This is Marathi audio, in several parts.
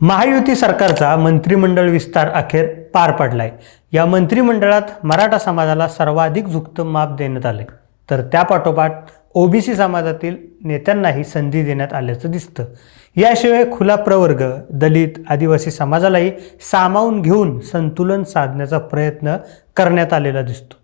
महायुती सरकारचा मंत्रिमंडळ विस्तार अखेर पार पडलाय. या मंत्रिमंडळात मराठा समाजाला सर्वाधिक झुकतं माप देण्यात आले. तर त्यापाठोपाठ ओबीसी समाजातील नेत्यांनाही संधी देण्यात आल्याचं दिसतं. याशिवाय खुला प्रवर्ग दलित आदिवासी समाजालाही सामावून घेऊन संतुलन साधण्याचा प्रयत्न करण्यात आलेला दिसतो.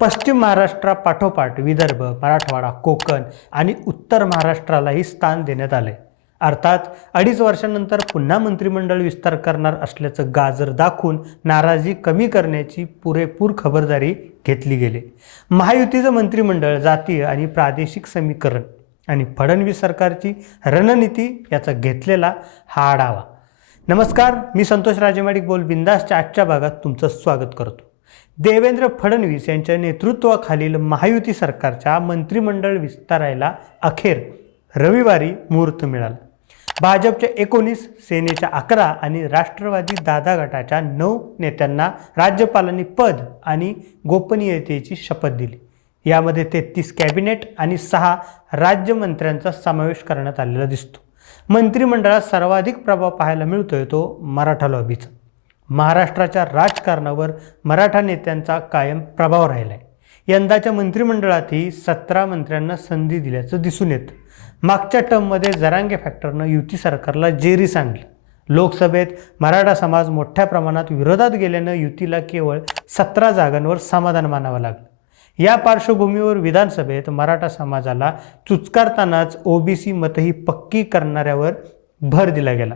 पश्चिम महाराष्ट्रापाठोपाठ विदर्भ मराठवाडा कोकण आणि उत्तर महाराष्ट्रालाही स्थान देण्यात आले अर्थात अडीच वर्षानंतर पुन्हा मंत्रिमंडळ विस्तार करणार असल्याचं गाजर दाखवून नाराजी कमी करण्याची पुरेपूर खबरदारी घेतली गेली. महायुतीचं मंत्रिमंडळ जातीय आणि प्रादेशिक समीकरण आणि फडणवीस सरकारची रणनीती याचा घेतलेला हा आढावा. नमस्कार मी संतोष राजेमाडिक बोल बिंदासच्या आजच्या भागात तुमचं स्वागत करतो. देवेंद्र फडणवीस यांच्या नेतृत्वाखालील महायुती सरकारच्या मंत्रिमंडळ विस्तारायला अखेर रविवारी मुहूर्त मिळाला. भाजपच्या एकोणीस सेनेच्या अकरा आणि राष्ट्रवादी दादा गटाच्या नऊ नेत्यांना राज्यपालांनी पद आणि गोपनीयतेची शपथ दिली. यामध्ये तेहतीस कॅबिनेट आणि सहा राज्यमंत्र्यांचा समावेश करण्यात आलेला दिसतो. मंत्रिमंडळात सर्वाधिक प्रभाव पाहायला मिळतोय तो मराठा लॉबीचा. महाराष्ट्राच्या राजकारणावर मराठा नेत्यांचा कायम प्रभाव राहिला आहे यंदाच्या मंत्रिमंडळातही सतरा मंत्र्यांना संधी दिल्याचं दिसून येतं. मागच्या टर्ममध्ये जरांगे फॅक्टरनं युती सरकारला जेरी सांगली लोकसभेत मराठा समाज मोठ्या प्रमाणात विरोधात गेल्यानं युतीला केवळ सतरा जागांवर समाधान मानावं लागलं. या पार्श्वभूमीवर विधानसभेत मराठा समाजाला चुचकारतानाच ओबीसी मतही पक्की करणाऱ्यावर भर दिला गेला.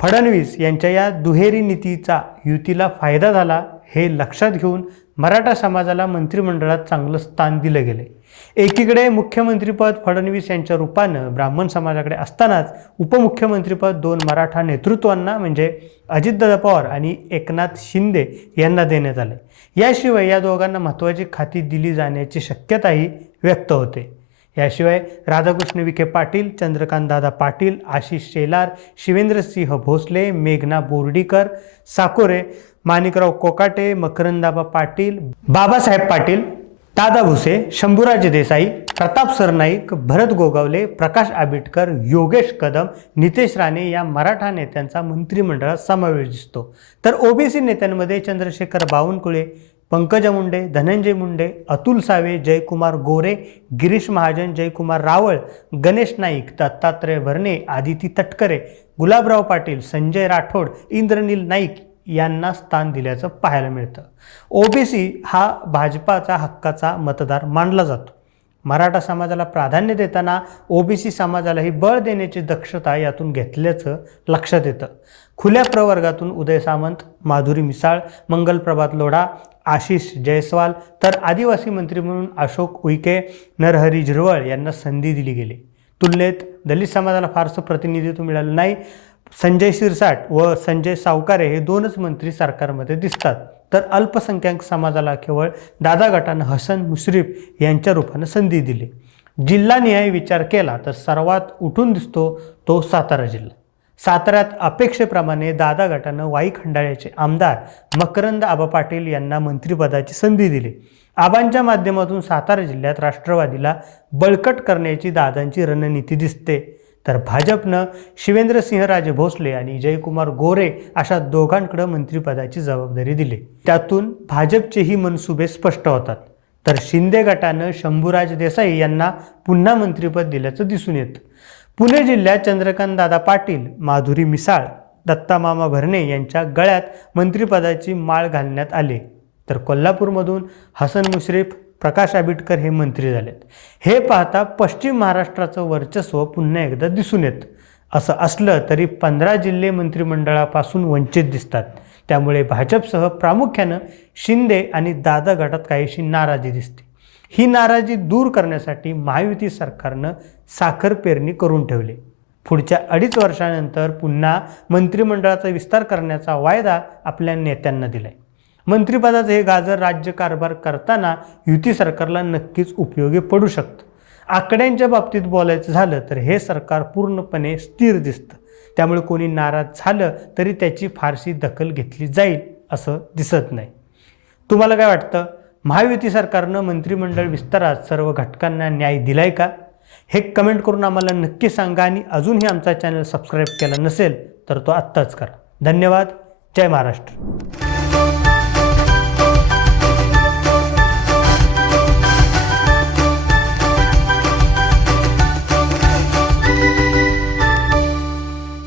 फडणवीस यांच्या या दुहेरी नीतीचा युतीला फायदा झाला हे लक्षात घेऊन मराठा समाजाला मंत्रिमंडळात चांगलं स्थान दिलं गेले एकीकडे मुख्यमंत्रीपद फडणवीस यांच्या रूपानं ब्राह्मण समाजाकडे असतानाच उपमुख्यमंत्रीपद दोन मराठा नेतृत्वांना म्हणजे अजितदादा पवार आणि एकनाथ शिंदे यांना देण्यात आले. याशिवाय या दोघांना महत्त्वाची खाती दिली जाण्याची शक्यताही व्यक्त होते. याशिवाय राधाकृष्ण विखे पाटील चंद्रकांतदादा पाटील आशिष शेलार शिवेंद्रसिंह भोसले मेघना बोर्डीकर साकोरे माणिकराव कोकाटे मकरंदाबा पाटील बाबासाहेब पाटील दादा भुसे शंभूराज देसाई प्रताप सरनाईक भरत गोगावले प्रकाश आबिटकर योगेश कदम नितेश राणे या मराठा नेत्यांचा मंत्रिमंडळात समावेश दिसतो. तर ओबीसी नेत्यांमध्ये चंद्रशेखर बावनकुळे पंकजा मुंडे धनंजय मुंडे अतुल सावे जयकुमार गोरे गिरीश महाजन जयकुमार रावळ गणेश नाईक दत्तात्रय भरणे आदिती तटकरे गुलाबराव पाटील संजय राठोड इंद्रनील नाईक यांना स्थान दिल्याचं पाहायला मिळतं. ओबीसी हा भाजपाचा हक्काचा मतदार मानला जातो. मराठा समाजाला प्राधान्य देताना ओबीसी समाजालाही बळ देण्याची दक्षता यातून घेतल्याचं लक्षात येतं. खुल्या प्रवर्गातून उदय सामंत माधुरी मिसाळ मंगल प्रभात लोढा आशिष जयस्वाल तर आदिवासी मंत्री म्हणून अशोक उईके नरहरी झिरवळ यांना संधी दिली गेली. तुलनेत दलित समाजाला फारसं प्रतिनिधित्व मिळालं नाही. संजय शिरसाट व संजय सावकारे हे दोनच मंत्री सरकारमध्ये दिसतात. तर अल्पसंख्याक समाजाला केवळ दादा गटानं हसन मुश्रीफ यांच्या रूपानं संधी दिली. जिल्हानिहाय विचार केला तर सर्वात उठून दिसतो तो सातारा जिल्हा. साताऱ्यात अपेक्षेप्रमाणे दादा गटानं वाई खंडाळ्याचे आमदार मकरंद आबा पाटील यांना मंत्रिपदाची संधी दिली. आबांच्या माध्यमातून सातारा जिल्ह्यात राष्ट्रवादीला बळकट करण्याची दादांची रणनीती दिसते. तर भाजपनं शिवेंद्रसिंहराजे भोसले आणि जयकुमार गोरे अशा दोघांकडं मंत्रिपदाची जबाबदारी दिली. त्यातून भाजपचेही मनसुबे स्पष्ट होतात. तर शिंदे गटानं शंभूराज देसाई यांना पुन्हा मंत्रिपद दिल्याचं दिसून येतं. पुणे जिल्ह्यात चंद्रकांत दादा पाटील माधुरी मिसाळ दत्तामामा भरणे यांच्या गळ्यात मंत्रिपदाची माळ घालण्यात आली. तर कोल्हापूरमधून हसन मुश्रीफ प्रकाश आंबेडकर हे मंत्री झालेत. हे पाहता पश्चिम महाराष्ट्राचं वर्चस्व पुन्हा एकदा दिसून येतं. असं असलं तरी पंधरा जिल्हे मंत्रिमंडळापासून वंचित दिसतात. त्यामुळे भाजपसह प्रामुख्यानं शिंदे आणि दादा गटात काहीशी नाराजी दिसते. ही नाराजी दूर करण्यासाठी महायुती सरकारनं साखर पेरणी करून ठेवली. पुढच्या अडीच वर्षानंतर पुन्हा मंत्रिमंडळाचा विस्तार करण्याचा वायदा आपल्या नेत्यांना दिलाय. मंत्रिपदाचं हे गाजर राज्यकारभार करताना युती सरकारला नक्कीच उपयोगी पडू शकतं. आकड्यांच्या बाबतीत बोलायचं झालं तर हे सरकार पूर्णपणे स्थिर दिसतं. त्यामुळे कोणी नाराज झालं तरी त्याची फारशी दखल घेतली जाईल असं दिसत नाही. तुम्हाला काय वाटतं? महायुती सरकारनं मंत्रिमंडळ विस्तारात सर्व घटकांना न्याय दिलाय का? हे कमेंट करून आम्हाला नक्की सांगा आणि अजूनही आमचा चॅनल सबस्क्राईब केला नसेल तर तो आत्ताच करा. धन्यवाद. जय महाराष्ट्र.